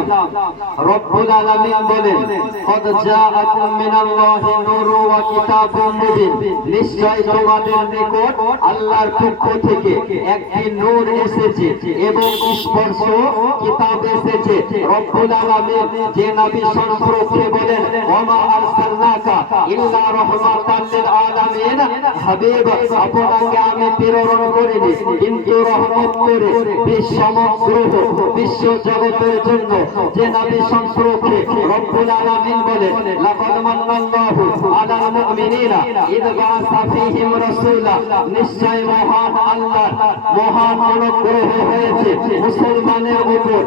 ইসলাম রব্বুল আলামিন বলেন কদ জাআকুম মিনাল্লাহি নূরুন ওয়া কিতাবুম মুবিন, নিশ্চয় তোমাদের নিকট আল্লাহর পক্ষ থেকে একটি নূর এসেছে এবং স্পষ্ট কিতাব এসেছে। রব্বুল আলামিন যে নবী সম্পর্কে বলেন ওমা আরসালনাকা ইল্লা রাহমাতাল লিল আলামিন, হাবিব আপনাকে আমি প্রেরণ করিনি কিন্তু রহমত করে সমগ্র বিশ্ব জগতের জন্য। যে নবী সম্পর্কে রব্বুল আলামিন বলেন লাকাদ মান্নাল্লাহু আলাল মুমিনিনা ইয বাআসা ফীহিম রাসূলা, নিশ্চয় মহান আল্লাহ মহান অনুগ্রহ হয়েছে মুসলমানের উপর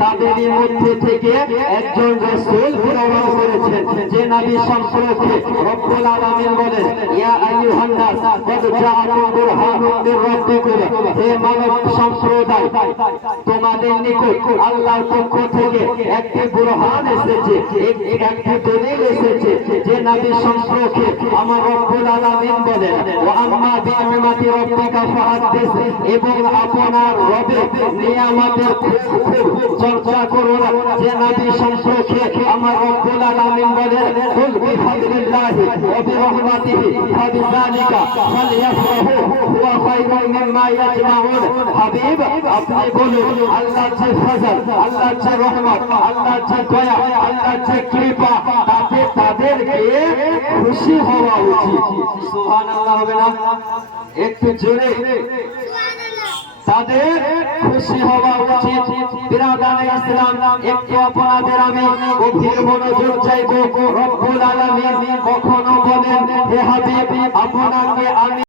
তাদেরই মধ্যে থেকে একজন রাসূল প্রেরণ করেছেন। যে নবী সম্পর্কে রব্বুল আলামিন বলেন ইয়া আইয়ুহান নাস কদ জাআকুম বুরহানুম মির রাব্বিকুম, হে মানব সম্প্রদায় তোমাদের নিকট আল্লাহর পক্ষ থেকে একটি বুরহান এসেছে, একটি দলিল এসেছে। যে নবী সম্পর্কে আমার রব্বুল আলামিন বলেন ওয়া আম্মা বিনিমাতি রাব্বিকা ফাহাদ্দিস, এবং আপনার রবের নিয়ামতের চর্চা করুন। যে নবী সম্পর্কে আমার রব্বুল আলামিন বলেন কুল বিফাদলিল্লাহি ওয়া বিরহমাতিহি ফাবিযালিকা ফালইফরাহু হুয়া খায়রুম মিম্মা ইয়াজমাউন। হাবিব আপনি বলুন আল্লাহর যে ফজল, আল্লাহর যে রহমত, আল্লাহর যে দয়া, আল্লাহর যে কৃপা, তাদেরকে খুশি হওয়া উচিত। সুবহানাল্লাহ হবে না? একটু জোরে তাদের খুশি হওয়া উচিত। বিরাদানে ইসলাম, একটু আপনাদের আমি গভীর মনোযোগ চাইবো। রব্বুল আলামিন কখনো বলেন হে হাবিব আপনাকে আমি